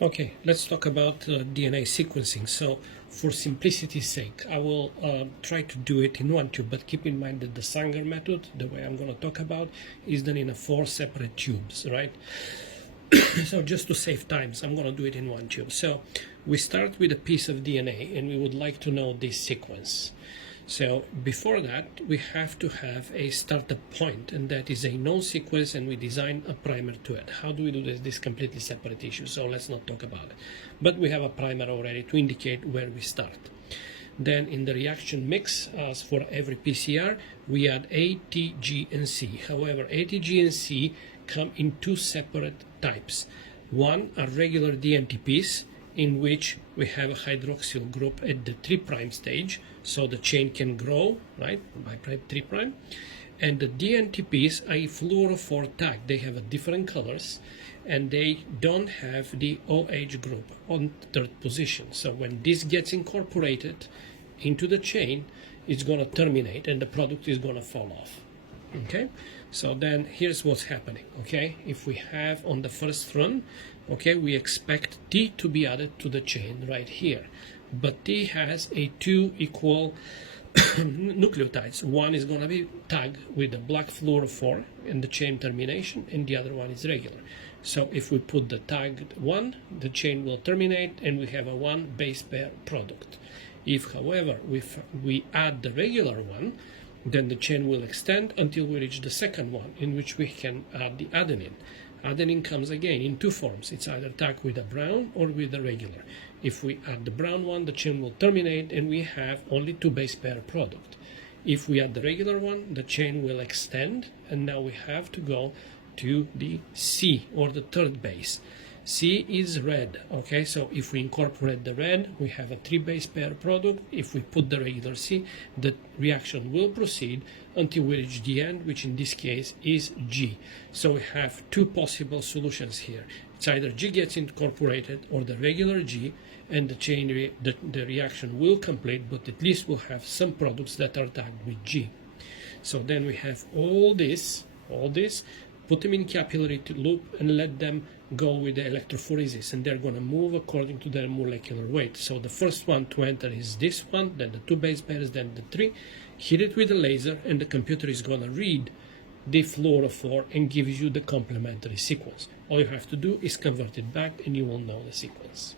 Okay, let's talk about DNA sequencing. So, for simplicity's sake, I will try to do it in one tube, but keep in mind that the Sanger method, the way I'm going to talk about, is done in 4 separate tubes, right? So, just to save time, I'm going to do it in one tube. So, we start with a piece of DNA, and we would like to know this sequence. So before that, we have to have a startup point, and that is a known sequence, and we design a primer to it. How do we do this? This is completely separate issue, so let's not talk about it. But we have a primer already to indicate where we start. Then in the reaction mix, as for every PCR, we add A, T, G, and C. However, A, T, G, and C come in 2 separate types. One are regular DNTPs, in which we have a hydroxyl group at the 3' stage, so the chain can grow, right, by 3'. And the DNTPs are a fluorophore tag. They have a different colors, and they don't have the OH group on 3rd position. So when this gets incorporated into the chain, it's going to terminate, and the product is going to fall off. Okay, so then here's what's happening. Okay, if we have on the first run, okay, we expect T to be added to the chain right here, but T has a 2 equal nucleotides. One is going to be tagged with a black fluorophore in the chain termination, and the other one is regular. So if we put the tagged one, the chain will terminate, and we have a 1 base pair product. If, however, we add the regular one, then the chain will extend until we reach the second one, in which we can add the adenine. Adenine comes again in 2 forms. It's either tagged with a brown or with a regular. If we add the brown one, the chain will terminate, and we have only 2 base pair product. If we add the regular one, the chain will extend, and now we have to go to the C, or the 3rd base. C is red, okay, so if we incorporate the red, we have a 3 base pair product. If we put the regular C, the reaction will proceed until we reach the end, which in this case is G. So we have 2 possible solutions here. It's either G gets incorporated or the regular G, and the chain the reaction will complete, but at least we'll have some products that are tagged with G. So then we have all this, put them in capillary loop and let them go with the electrophoresis, and they're going to move according to their molecular weight. So the first one to enter is this one, then the 2 base pairs, then the 3. Hit it with a laser, and the computer is going to read the fluorophore and gives you the complementary sequence. All you have to do is convert it back, and you will know the sequence.